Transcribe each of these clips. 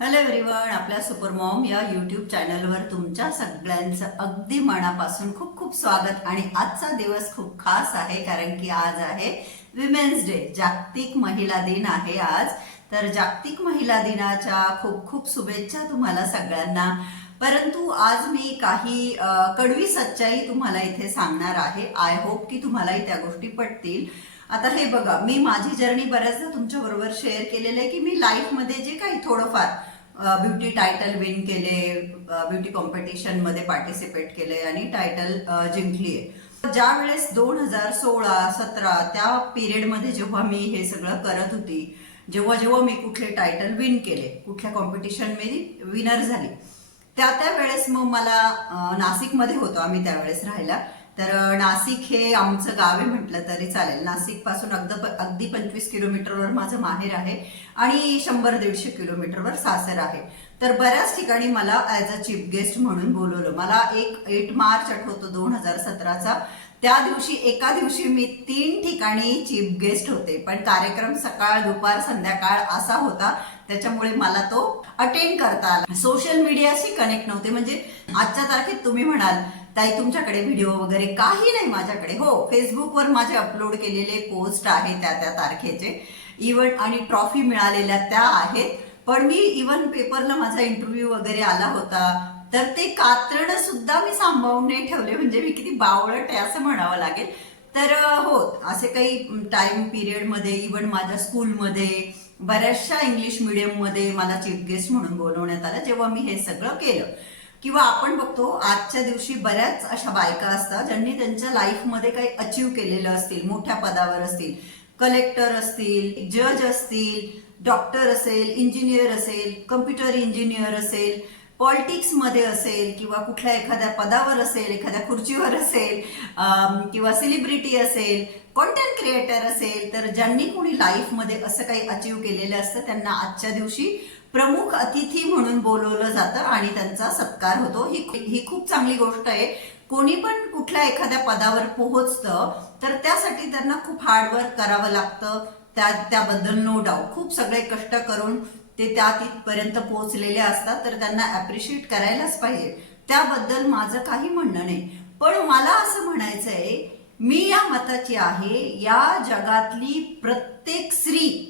Hello everyone आपल्या super mom या YouTube चॅनलवर तुमच्या सगळ्यांचं अगदी मनापासून खूप खूप स्वागत आणि आजचा दिवस खूप खास आहे कारण की आज आहे विमेन्स डे जागतिक महिला दिन आहे आज. तर जागतिक महिला दिनाच्या खूप खूप शुभेच्छा तुम्हाला सगळ्यांना. परंतु आज मी काही कडवी सच्चाई तुम्हाला इथे सांगणार आहे. आय होप की तुम्हालाही त्या गोष्टी पटतील. आता हे बघा मी माझी जर्नी बऱ्याचदा तुमच्याबरोबर शेअर केलेलं आहे की मी लाईफमध्ये जे काही थोडंफार ब्युटी टायटल विन केले ब्युटी कॉम्पिटिशनमध्ये पार्टिसिपेट केले आणि टायटल जिंकली आहे ज्या वेळेस दोन हजार सोळा सतरा त्या पिरियडमध्ये जेव्हा मी हे सगळं करत होती जेव्हा जेव्हा मी कुठले टायटल विन केले कुठल्या कॉम्पिटिशन मी विनर झाली त्या त्या वेळेस मग मला नाशिकमध्ये होतो आम्ही त्यावेळेस राहायला. तर नाशिक हे आमचं गाव आहे म्हटलं तरी चालेल. नाशिकपासून अगदी अगदी पंचवीस किलोमीटरवर माझं माहेर आहे आणि शंभर दीडशे किलोमीटरवर सासर आहे. तर बऱ्याच ठिकाणी मला ॲज अ चीफ गेस्ट म्हणून बोलवलं. मला एक एट मार्च आठवतो दोन हजार सतराचा. त्या दिवशी एका दिवशी मी तीन ठिकाणी चीफ गेस्ट होते. पण कार्यक्रम सकाळ दुपार संध्याकाळ असा होता. त्याच्यामुळे मला तो अटेंड करता आला. सोशल मीडियाशी कनेक्ट नव्हते. म्हणजे आजच्या तारखेत तुम्ही म्हणाल ताई तुमच्याकडे व्हिडिओ वगैरे काही नाही माझ्याकडे. हो फेसबुकवर माझे अपलोड केलेले पोस्ट आहे त्या त्या तारखेचे. इव्हन आणि ट्रॉफी मिळालेल्या त्या आहेत. पण मी इव्हन पेपरला माझा इंटरव्ह्यू वगैरे आला होता. तर ते कातरण सुद्धा मी सांभाळून नाही ठेवले. म्हणजे मी किती बावळट आहे असं म्हणावं लागेल. तर हो असे काही टाइम पिरियडमध्ये इव्हन माझ्या स्कूलमध्ये बऱ्याचशा इंग्लिश मिडियममध्ये मला चीफ गेस्ट म्हणून बोलवण्यात आलं. जेव्हा मी हे सगळं केलं किंवा आपण बघतो आजच्या दिवशी बऱ्याच अशा बायका असतात ज्यांनी त्यांच्या लाईफमध्ये काही अचीव केलेलं असतील मोठ्या पदावर असतील. कलेक्टर असतील जज असतील डॉक्टर असेल इंजिनियर असेल कम्प्युटर इंजिनियर असेल पॉलिटिक्समध्ये असेल किंवा कुठल्या एखाद्या पदावर असेल एखाद्या खुर्चीवर असेल किंवा सेलिब्रिटी असेल कॉन्टेंट क्रिएटर असेल तर ज्यांनी कोणी लाईफमध्ये असं काही अचीव केलेलं असतं त्यांना आजच्या दिवशी प्रमुख अतिथी म्हणून बोलवलं जातं आणि त्यांचा सत्कार होतो. ही ही खूप चांगली गोष्ट आहे. कोणी पण कुठल्या एखाद्या पदावर पोहोचतं तर त्यासाठी त्यांना खूप हार्डवर्क करावं लागतं. त्या त्याबद्दल नो डाऊट खूप सगळे कष्ट करून ते त्या तिथपर्यंत पोहोचलेले असतात तर त्यांना ॲप्रिशिएट करायलाच पाहिजे. त्याबद्दल माझं काही म्हणणं नाही. पण मला असं म्हणायचं आहे मी या मताची आहे या जगातली प्रत्येक स्त्री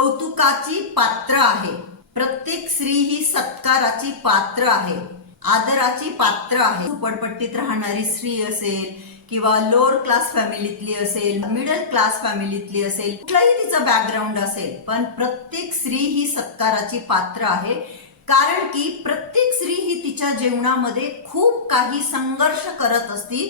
कौतुकाची पात्र आहे. प्रत्येक स्त्री ही सत्काराची पात्र आहे. आदराची पात्र आहे. झोपडपट्टीत राहणारी स्त्री असेल किंवा लोअर क्लास फॅमिलीतली असेल मिडल क्लास फॅमिलीतली असेल कुठलाही तिचं बॅकग्राऊंड असेल पण प्रत्येक स्त्री ही सत्काराची पात्र आहे. कारण की प्रत्येक स्त्री ही तिच्या जीवनामध्ये खूप काही संघर्ष करत असती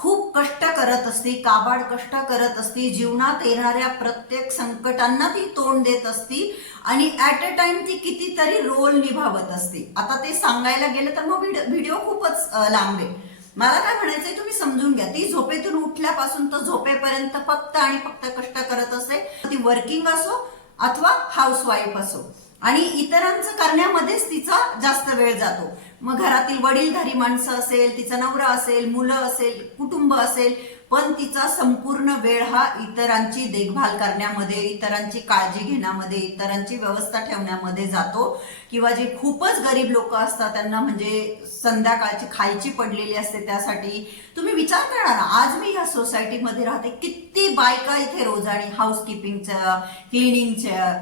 खूप कष्ट करत असती काबाड कष्ट करत असती जीवनात येणाऱ्या प्रत्येक संकटांना ती तोंड देत असती आणि ऍट अ टाइम ती कितीतरी रोल निभावत असते. आता ते सांगायला गेलं तर मग व्हिडिओ खूपच अं, लांब. आहे मला काय म्हणायचंय तुम्ही समजून घ्या. ती झोपेतून उठल्यापासून तर झोपेपर्यंत फक्त आणि फक्त कष्ट करत असते. ती वर्किंग असो अथवा हाऊसवाईफ असो. आणि इतरांचं करण्यामध्येच तिचा जास्त वेळ जातो. मग घरातील वडीलधारी माणसं असेल तिचा नवरा असेल मुलं असेल कुटुंब असेल पण तिचा संपूर्ण वेळ हा इतरांची देखभाल करण्यामध्ये इतरांची काळजी घेण्यामध्ये इतरांची व्यवस्था ठेवण्यामध्ये जातो. किंवा जे खूपच गरीब लोक असतात त्यांना म्हणजे संध्याकाळची खायची पडलेली असते त्यासाठी. तुम्ही विचार करा ना आज मी या सोसायटीमध्ये राहते किती बायका इथे रोजाणी हाऊसकीपिंगच्या क्लिनिंगच्या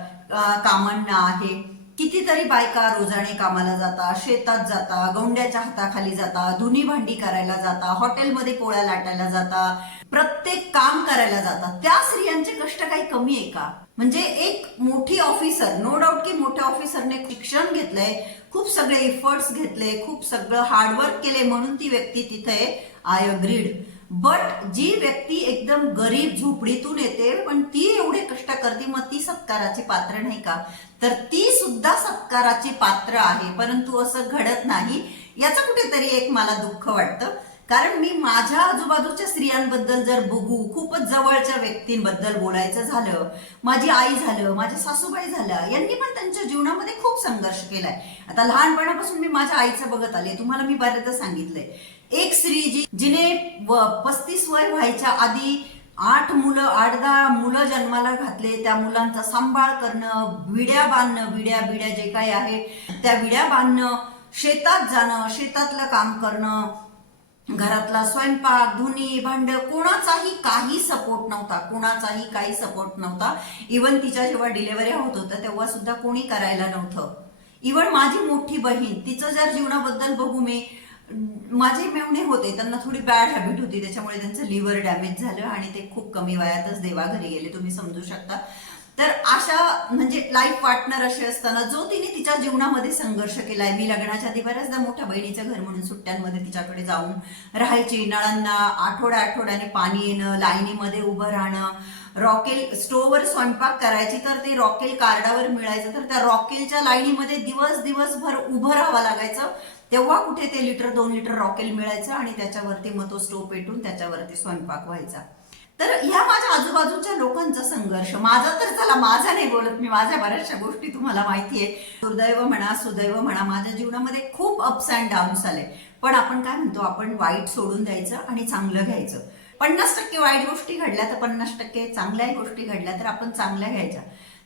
कामांना आहे. कितीतरी बायका रोजाने कामाला जाता शेतात जाता गौंड्याच्या हाताखाली जाता धुनी भांडी करायला जाता हॉटेलमध्ये पोळ्या लाटायला जाता प्रत्येक काम करायला जातात त्या स्त्रियांचे कष्ट काही कमी आहे का? म्हणजे एक मोठी ऑफिसर नो डाऊट की मोठ्या ऑफिसरने शिक्षण घेतलंय खूप सगळे इफर्ट्स घेतले खूप सगळं हार्डवर्क केले म्हणून ती व्यक्ती तिथे आय अग्रीड बट जी व्यक्ती एकदम गरीब झोपडीतून येते पण ती एवढे कष्ट करते मग ती सत्काराची पात्र नाही का? तर ती सुद्धा सत्काराची पात्र आहे परंतु असं घडत नाही. याचं कुठेतरी एक मला दुःख वाटतं. कारण मी माझ्या आजूबाजूच्या स्त्रियांबद्दल जर बघू खूपच जवळच्या व्यक्तींबद्दल बोलायचं झालं माझी आई झालं माझ्या सासूबाई झाल्या यांनी पण त्यांच्या जीवनामध्ये खूप संघर्ष केलाय. आता लहानपणापासून मी माझ्या आईचं बघत आले तुम्हाला मी बऱ्याचदा सांगितलंय. एक स्त्री जी जिने पस्तीस वय व्हायच्या आधी आठ मुलं आठ दहा मुलं जन्माला घातले. त्या मुलांचा सांभाळ करणं विड्या बांधणं विड्या बिड्या जे काही आहे त्या विड्या बांधणं शेतात जाणं शेतातलं काम करणं घरातला स्वयंपाक धुनी भांड कोणाचाही काही सपोर्ट नव्हता कोणाचाही काही सपोर्ट नव्हता. इवन तिच्या जेव्हा डिलेव्हरी होत होतं तेव्हा सुद्धा कोणी करायला नव्हतं. इवन माझी मोठी बहीण तिचं जर जीवनाबद्दल बघू मी माझे मेवणे होते त्यांना थोडी बॅड हॅबिट होती त्याच्यामुळे त्यांचं लिव्हर डॅमेज झालं आणि ते खूप कमी वयातच देवाघरी गेले तुम्ही समजू शकता. तर अशा म्हणजे लाईफ पार्टनर असे असताना जो तिने तिच्या जीवनामध्ये संघर्ष केलाय मी लग्नाच्या आधी बऱ्याचदा मोठ्या बहिणीचं घर म्हणून सुट्ट्यांमध्ये तिच्याकडे जाऊन राहायची. नळांना आठवड्या आठवड्याने पाणी येणं लाईनीमध्ये उभं राहणं रॉकेल स्टोवर स्वयंपाक करायची तर ते रॉकेल कार्डावर मिळायचं तर त्या रॉकेलच्या लाईनीमध्ये दिवस दिवसभर उभं राहावं लागायचं. तेव्हा कुठे ते लिटर दोन लिटर रॉकेल मिळायचं आणि त्याच्यावरती मग तो स्टोव पेटून त्याच्यावरती स्वयंपाक व्हायचा. तर ह्या माझ्या आजूबाजूच्या लोकांचा संघर्ष. माझा तर चला माझा नाही बोलत मी माझ्या बऱ्याचशा गोष्टी तुम्हाला माहिती आहे दुर्दैव म्हणा सुदैव म्हणा माझ्या जीवनामध्ये खूप अप्स अँड डाऊन्स आले. पण आपण काय म्हणतो आपण वाईट सोडून द्यायचं आणि चांगलं घ्यायचं. पन्नास टक्के वाईट गोष्टी घडल्या तर पन्नास टक्के चांगल्याही गोष्टी घडल्या तर आपण चांगल्या घ्यायच्या.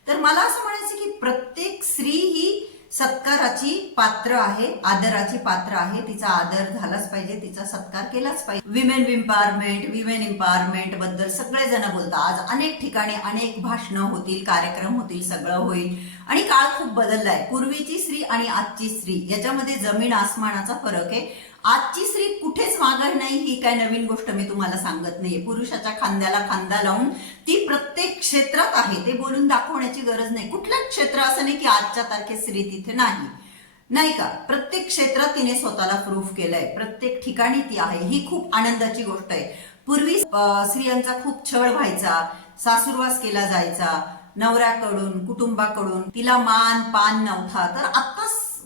तर मला असं म्हणायचं की प्रत्येक स्त्री ही सत्काराची पात्र आहे आदराची पात्र आहे. तिचा आदर झालाच पाहिजे तिचा सत्कार केलाच पाहिजे. विमेन एम्पॉवरमेंट विमेन एम्पॉवरमेंटबद्दल सगळे जण बोलतात. आज अनेक ठिकाणी अनेक भाषणं होतील कार्यक्रम होतील सगळं होईल. आणि काळ खूप बदललाय. पूर्वीची स्त्री आणि आजची स्त्री याच्यामध्ये जमीन आसमानाचा फरक आहे. आजची स्त्री कुठेच मागं नाही ही काय नवीन गोष्ट मी तुम्हाला सांगत नाही पुरुषाच्या खांद्याला खांदा लावून ती प्रत्येक क्षेत्रात आहे. ते बोलून दाखवण्याची गरज नाही. कुठलंच क्षेत्र असं नाही की आजच्या तारखेत स्त्री तिथे नाही. नाही का? प्रत्येक क्षेत्रात तिने स्वतःला प्रूफ केलंय. प्रत्येक ठिकाणी ती आहे. ही खूप आनंदाची गोष्ट आहे. पूर्वी स्त्रियांचा खूप छळ व्हायचा. सासुरवास केला जायचा. नवऱ्याकडून कुटुंबाकडून तिला मान पान नव्हता. तर आता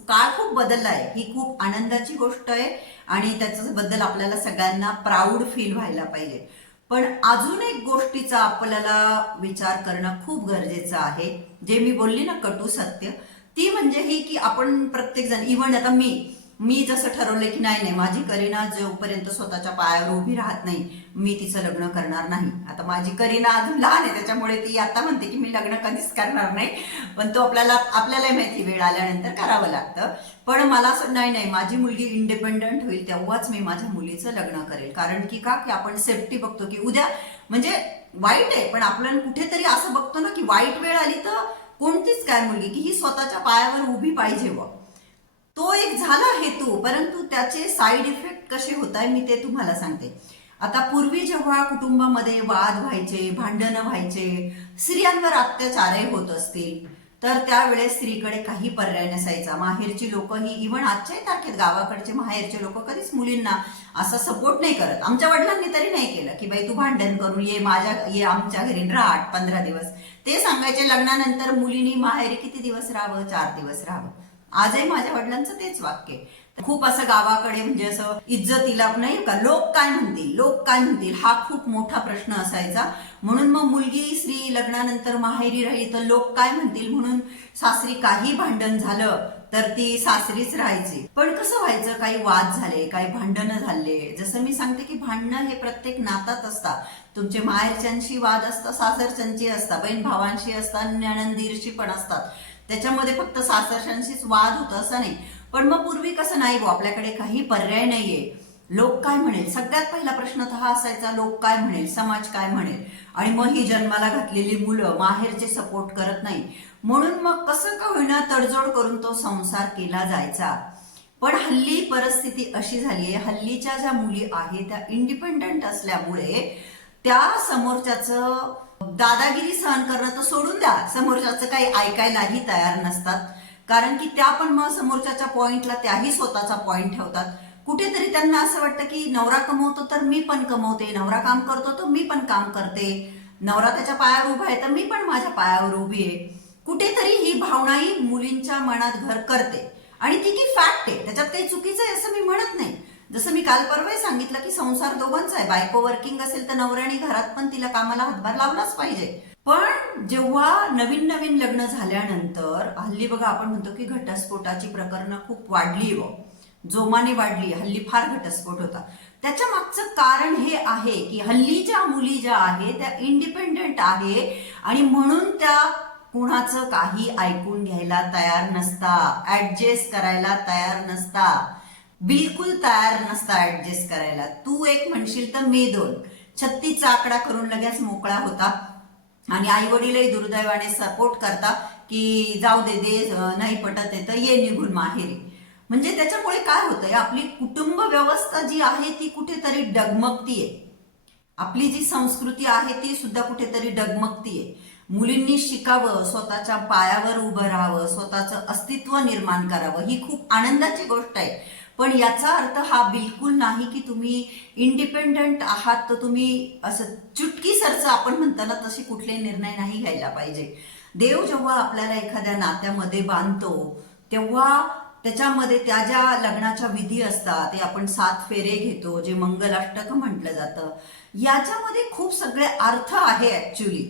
काळ खूप बदललाय ही खूप आनंदाची गोष्ट आहे आणि त्याच्याबद्दल आपल्याला सगळ्यांना प्राऊड फील व्हायला पाहिजे. पण अजून एक गोष्टीचा आपल्याला विचार करणं खूप गरजेचं आहे. जे मी बोलली ना कटू सत्य ती म्हणजे ही की आपण प्रत्येक जण इव्हन आता मी मी जसं ठरवलंय की नाही नाही माझी करीना जोपर्यंत स्वतःच्या पायावर उभी राहत नाही मी तिचं लग्न करणार नाही. आता माझी करीना अजून लहान आहे त्याच्यामुळे ती आता म्हणते की मी लग्न कधीच करणार नाही. पण तो आपल्याला आपल्याला माहिती वेळ आल्यानंतर करावं लागतं. पण मला असं नाही नाही माझी मुलगी इंडिपेंडंट होईल तेव्हाच मी माझ्या मुलीचं लग्न करेल. कारण की का? की आपण सेफ्टी बघतो की उद्या म्हणजे वाईट आहे पण आपण कुठेतरी असं बघतो ना की वाईट वेळ आली तर कोणतीच काय मुलगी की ही स्वतःच्या पायावर उभी पाहिजे व तो एक झाला हेतू परंतु त्याचे साईड इफेक्ट कसे होत आहे मी ते तुम्हाला सांगते. आता पूर्वी जेव्हा कुटुंबामध्ये वाद व्हायचे भांडणं व्हायचे स्त्रियांवर अत्याचारही होत असतील तर त्यावेळेस स्त्रीकडे काही पर्याय नसायचा. माहेरची लोक ही इव्हन आजच्याही तारखेत गावाकडचे माहेरचे लोक कधीच मुलींना असा सपोर्ट नाही करत. आमच्या वडिलांनी तरी नाही केलं की बाई तू भांडण करून ये माझ्या ये आमच्या घरी राहा आठ पंधरा दिवस. ते सांगायचे लग्नानंतर मुलींनी माहेरी किती दिवस राहावं? चार दिवस राहावं. आजही माझ्या वडिलांचं तेच वाक्य खूप असं गावाकडे म्हणजे असं इज्जतीला नाही का लोक काय म्हणतील? लोक काय म्हणतील? हा खूप मोठा प्रश्न असायचा. म्हणून मग मुलगी स्त्री लग्नानंतर माहेरी राहिली तर लोक काय म्हणतील? म्हणून सासरी काही भांडण झालं तर ती सासरीच राहायची. पण कसं व्हायचं? काही वाद झाले काही भांडणं झाले. जसं मी सांगते की भांडणं हे प्रत्येक नातात असतात. तुमचे माहेरच्यांशी वाद असतात सासरच्यांची असतात बहीण भावांशी असतात नणंदीरशी पण असतात. त्याच्यामध्ये फक्त सासरशांशीच वाद होत असं नाही. पण मग पूर्वी कसं नाही गो आपल्याकडे काही पर्याय नाहीये. लोक काय म्हणेल? सगळ्यात पहिला प्रश्न तर हा असायचा लोक काय म्हणेल? समाज काय म्हणेल? आणि मग ही जन्माला घातलेली मुलं माहेरचे सपोर्ट करत नाही. म्हणून मग कसं का होईना तडजोड करून तो संसार केला जायचा? पण हल्ली परिस्थिती अशी झाली आहे हल्लीच्या ज्या मुली आहेत त्या इंडिपेंडंट असल्यामुळे त्या समोरच्याचं दादागिरी सहन करणं तर सोडून द्या. समोरच्याचं काही ऐकायलाही तयार नसतात. कारण की त्या पण मग समोरच्याच्या पॉइंटला त्याही स्वतःचा पॉइंट ठेवतात. कुठेतरी त्यांना असं वाटतं की नवरा कमवतो तर मी पण कमवते. नवरा काम करतो तर मी पण काम करते. नवरा त्याच्या पायावर उभा आहे तर मी पण माझ्या पायावर उभी आहे. कुठेतरी ही भावनाही मुलींच्या मनात घर करते. आणि ती की फॅक्ट आहे. त्याच्यात काही चुकीचं आहे असं मी म्हणत नाही. जसं मी काल परवाही सांगितलं की संसार दोघांचा आहे. बायको वर्किंग असेल तर नवऱ्याने घरात पण तिला कामाला हातभार लावलाच पाहिजे. पण जेव्हा नवीन नवीन लग्न झाल्यानंतर हल्ली बघा आपण म्हणतो की घटस्फोटाची प्रकरणं खूप वाढली व जोमाने वाढली हल्ली फार घटस्फोट होता. त्याच्या मागचं कारण हे आहे की हल्लीच्या मुली ज्या आहे त्या इंडिपेंडंट आहे आणि म्हणून त्या कुणाचं काही ऐकून घ्यायला तयार नसता ऍडजस्ट करायला तयार नसता. बिलकुल तयार नसता ऍडजस्ट करायला. तू एक म्हणशील तर मी दोन. छत्तीचा आकडा करून लगेच मोकळा होता. आणि आई वडीलही दुर्दैवाने सपोर्ट करता की जाऊ दे दे नाही पटत आहे तर ये निघून माहेरी. म्हणजे त्याच्यामुळे काय होतंय आपली कुटुंब व्यवस्था जी आहे ती कुठेतरी डगमगतीये. आपली जी संस्कृती आहे ती सुद्धा कुठेतरी डगमगतीये. मुलींनी शिकावं स्वतःच्या पायावर उभं राहावं स्वतःचं अस्तित्व निर्माण करावं ही खूप आनंदाची गोष्ट आहे. पण याचा अर्थ हा बिलकुल नाही की तुम्ही इंडिपेंडंट आहात तर तुम्ही असं चुटकीसरचं आपण म्हणताना तसे कुठले निर्णय नाही घ्यायला पाहिजे. देव जेव्हा आपल्याला एखाद्या नात्यामध्ये बांधतो तेव्हा त्याच्यामध्ये त्या ज्या लग्नाच्या विधी असतात ते आपण सात फेरे घेतो जे मंगलाष्टक म्हटलं जातं याच्यामध्ये खूप सगळे अर्थ आहे ॲक्च्युली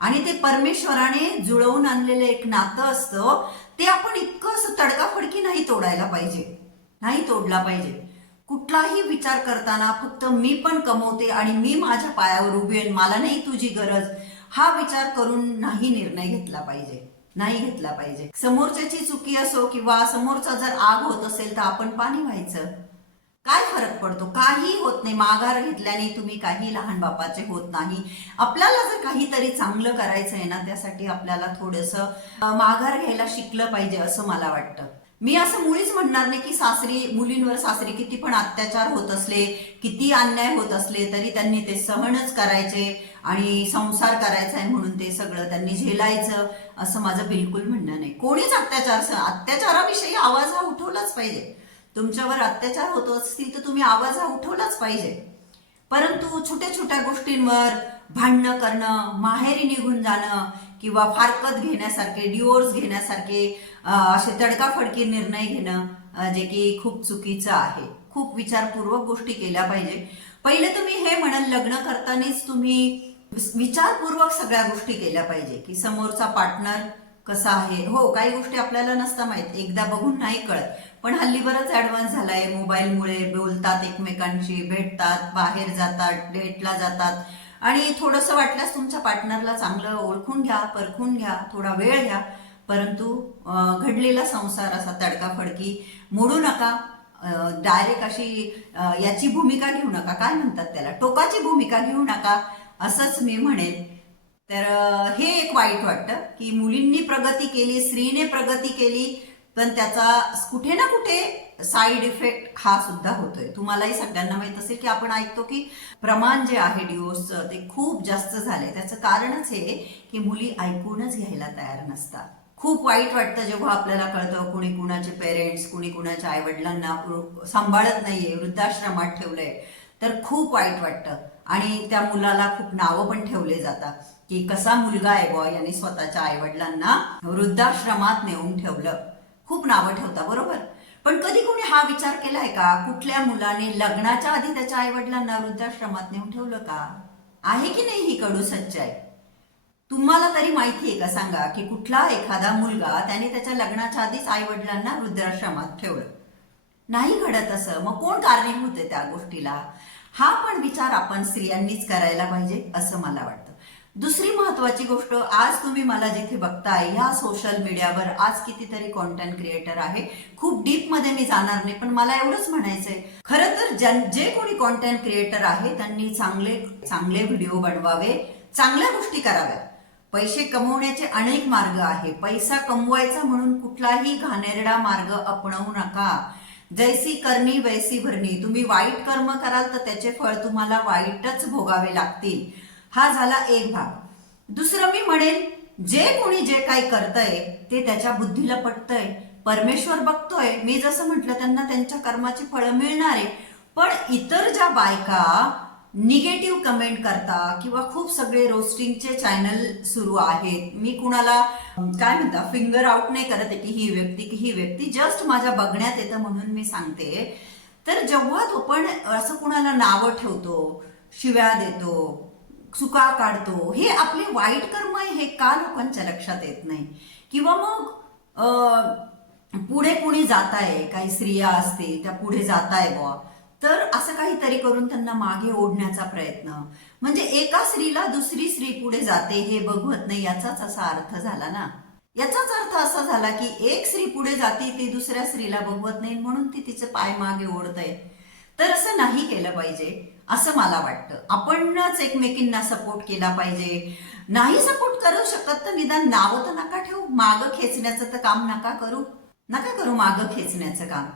आणि ते परमेश्वराने जुळवून आणलेलं एक नातं असतं ते आपण इतकं असं तडकाफडकी नाही तोडायला पाहिजे. नाही तोडला पाहिजे. कुठलाही विचार करताना फक्त मी पण कमवते आणि मी माझ्या पायावर उभी आहे मला नाही तुझी गरज. हा विचार करून नाही निर्णय घेतला पाहिजे. नाही घेतला पाहिजे. समोरच्याची चुकी असो किंवा समोरचा जर आग होत असेल तर आपण पाणी व्हायचं. काय फरक पडतो? काही होत नाही. माघार घेतल्याने तुम्ही काही लहान बापाचे होत नाही. आपल्याला जर काहीतरी चांगलं करायचं आहे ना त्यासाठी आपल्याला थोडंसं माघार घ्यायला शिकलं पाहिजे असं मला वाटतं. मी असं मुळीच म्हणणार नाही की सासरी मुलींवर सासरी किती पण अत्याचार होत असले किती अन्याय होत असले तरी त्यांनी ते सहनच करायचे आणि संसार करायचा आहे म्हणून ते सगळं त्यांनी झेलायचं असं माझं बिलकुल म्हणणं नाही. कोणीच अत्याचार अत्याचाराविषयी आवाज हा उठवलाच पाहिजे. तुमच्यावर अत्याचार होत असतील तर तुम्ही आवाज हा उठवलाच पाहिजे. परंतु छोट्या छोट्या गोष्टींवर भांडणं करणं माहेरी निघून जाणं किंवा फारकत घेण्यासारखे डिवोर्स घेण्यासारखे असे तडकाफडकी निर्णय घेणं जे की खूप चुकीचं आहे. खूप विचारपूर्वक गोष्टी केल्या पाहिजे. पहिले तुम्ही हे म्हणाल लग्न करतानाच तुम्ही विचारपूर्वक सगळ्या गोष्टी केल्या पाहिजे की समोरचा पार्टनर कसा आहे? हो काही गोष्टी आपल्याला नसता माहीत. एकदा बघून नाही कळत. पण हल्ली बरंच ऍडव्हान्स झालाय. मोबाईलमुळे बोलतात एकमेकांशी भेटतात बाहेर जातात डेटला जातात. आणि थोडंसं वाटल्यास तुमच्या पार्टनरला चांगलं ओळखून घ्या परखून घ्या थोडा वेळ घ्या. परंतु घडलेला संसार असा तडकाफडकी मोडू नका. डायरेक्ट अशी याची भूमिका घेऊ नका. काय म्हणतात त्याला? टोकाची भूमिका घेऊ नका. असंच मी म्हणेन. तर हे एक वाईट वाटतं की मुलींनी प्रगती केली स्त्रीने प्रगती केली पण त्याचा कुठे ना कुठे साईड इफेक्ट हा सुद्धा होतोय. तुम्हालाही सगळ्यांना माहीत असेल की आपण ऐकतो की प्रमाण जे आहे डिओसचं ते खूप जास्त झालंय. त्याचं कारणच हे की मुली ऐकूनच घ्यायला तयार नसतात. खूप वाईट वाटतं जेव्हा आपल्याला कळतं कुणी कुणाचे पेरेंट्स कुणी कुणाच्या आईवडिलांना सांभाळत नाहीये वृद्धाश्रमात ठेवलंय. तर खूप वाईट वाटतं. आणि त्या मुलाला खूप नावं पण ठेवले जातात की कसा मुलगा आहे बॉय यांनी स्वतःच्या आईवडिलांना वृद्धाश्रमात नेऊन ठेवलं. खूप नावं ठेवता बरोबर? पण कधी कोणी हा विचार केलाय का? कुठल्या मुलाने लग्नाच्या आधी त्याच्या आईवडिलांना वृद्धाश्रमात नेऊन ठेवलं का? आहे की नाही ही कडू सच्चाई? तुम्हाला तरी माहिती आहे का? सांगा की कुठला एखादा मुलगा त्याने त्याच्या लग्नाच्या आधीच आई वडिलांना वृद्धाश्रमात ठेवलं. नाही घडत असं. मग कोण कारणीभूत आहे त्या गोष्टीला? हा पण विचार आपण स्त्रियांनीच करायला पाहिजे असं मला वाटतं. दुसरी महत्वाची गोष्ट आज तुम्ही मला जिथे बघताय ह्या सोशल मीडियावर आज कितीतरी कॉन्टेंट क्रिएटर आहे. खूप डीपमध्ये मी जाणार नाही पण मला एवढंच म्हणायचंय. खरं तर जे कोणी कॉन्टेंट क्रिएटर आहे त्यांनी चांगले चांगले व्हिडिओ बनवावे चांगल्या गोष्टी कराव्या पैसे कमवण्याचे अनेक मार्ग आहे. पैसा कमवायचा म्हणून कुठलाही घाणेरडा मार्ग अपणवू नका. जैसी करणी वैसी भरणी. तुम्ही वाईट कर्म कराल तर त्याचे फळ तुम्हाला वाईटच भोगावे लागतील. हा झाला एक भाग. दुसरं मी म्हणेन जे कोणी जे काही करतंय ते त्याच्या बुद्धीला पटतंय. परमेश्वर बघतोय. मी जसं म्हटलं त्यांना त्यांच्या कर्माची फळं मिळणार आहे. पण इतर ज्या बायका निगेटिव्ह कमेंट करता किंवा खूप सगळे रोस्टिंगचे चॅनल सुरू आहेत मी कुणाला काय म्हणता फिंगर आउट नाही करत आहे की ही व्यक्ती की ही व्यक्ती जस्ट माझ्या बघण्यात येतं म्हणून मी सांगते. तर जेव्हा तो पण असं कुणाला नावं ठेवतो शिव्या देतो चुका काढतो. हे आपले वाईट कर्म आहे हे का लोकांच्या लक्षात येत नाही? किंवा मग अं, पुढे कुणी जात आहे काही स्त्रिया असतील त्या पुढे जात आहे बुवा. तर असं काहीतरी करून त्यांना मागे ओढण्याचा प्रयत्न. म्हणजे एका स्त्रीला दुसरी स्त्री पुढे जाते हे बघवत नाही याचाच असा अर्थ झाला ना? याचाच अर्थ असा झाला की एक स्त्री पुढे जाते ती दुसऱ्या स्त्रीला बघवत नाही म्हणून ती तिचे पाय मागे ओढत तर असं नाही केलं पाहिजे असं मला वाटतं. आपणच एकमेकींना सपोर्ट केला पाहिजे. नाही सपोर्ट करू शकत तर निदान नावं तर नका ठेवू. मागं खेचण्याचं तर काम नका करू. नका करू मागं खेचण्याचं काम.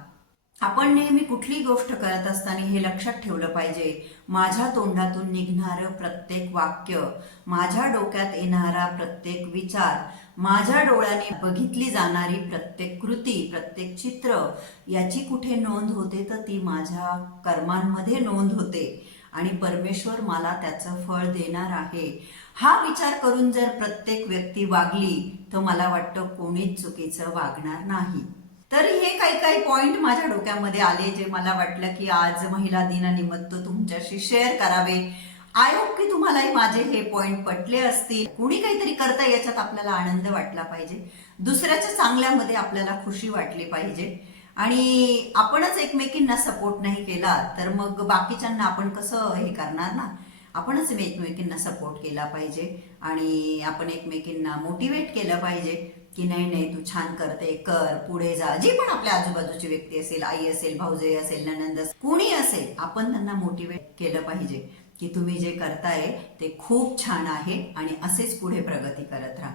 आपण नेहमी कुठली गोष्ट करत असताना हे लक्षात ठेवलं पाहिजे. माझ्या तोंडातून निघणारं प्रत्येक वाक्य माझ्या डोक्यात येणारा प्रत्येक विचार माझ्या डोळ्याने बघितली जाणारी प्रत्येक कृती प्रत्येक चित्र याची कुठे नोंद होते तर ती माझ्या कर्मांमध्ये नोंद होते. आणि परमेश्वर मला त्याचं फळ देणार आहे. हा विचार करून जर प्रत्येक व्यक्ती वागली तर मला वाटतं कोणीच चुकीचं वागणार नाही. तर हे काही काही पॉइंट माझ्या डोक्यामध्ये आले जे मला वाटलं की आज महिला दिनानिमित्त तुमच्याशी शेअर करावे. आय होप की तुम्हालाही माझे हे पॉइंट पटले असतील. कुणी काहीतरी करता याच्यात आपल्याला आनंद वाटला पाहिजे. दुसऱ्याच्या चांगल्यामध्ये आपल्याला खुशी वाटली पाहिजे. आणि आपणच एकमेकींना सपोर्ट नाही केला तर मग बाकीच्यांना आपण कसं हे करणार ना? आपणच एकमेकींना सपोर्ट केला पाहिजे. आणि आपण एकमेकींना मोटिवेट केलं पाहिजे की नाही नाही तू छान करते कर पुढे जा. जी पण आपल्या आजूबाजूची व्यक्ती असेल आई असेल भाऊजे असेल ननंद असेल, कोणी असेल आपण त्यांना मोटिवेट केलं पाहिजे. की तुम्ही जे करताय ते खूप छान आहे आणि असेच पुढे प्रगती करत राहा.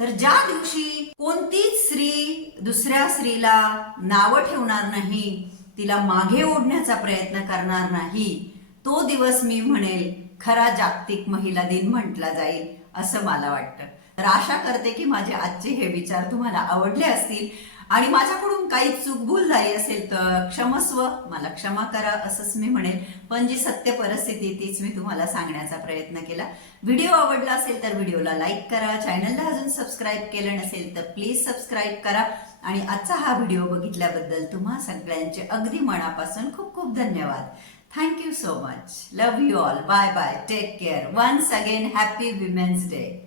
तर ज्या दिवशी कोणतीच स्त्री दुसऱ्या स्त्रीला नावं ठेवणार नाही तिला मागे ओढण्याचा प्रयत्न करणार नाही तो दिवस मी म्हणेल खरा जागतिक महिला दिन म्हटला जाईल असं मला वाटतं. तर आशा करते की माझे आजचे हे विचार तुम्हाला आवडले असतील. आणि माझ्याकडून काही चूक भूल झाली असेल तर क्षमस्व मला क्षमा करा असंच मी म्हणेन. पण जी सत्य परिस्थिती तीच मी तुम्हाला सांगण्याचा प्रयत्न केला. व्हिडिओ आवडला असेल तर व्हिडिओला लाईक करा. चॅनलला अजून सबस्क्राईब केलं नसेल तर प्लीज सबस्क्राईब करा. आणि आजचा हा व्हिडिओ बघितल्याबद्दल तुम्हा सगळ्यांचे अगदी मनापासून खूप खूप धन्यवाद. Thank you so much love you all bye bye take care once again happy women's day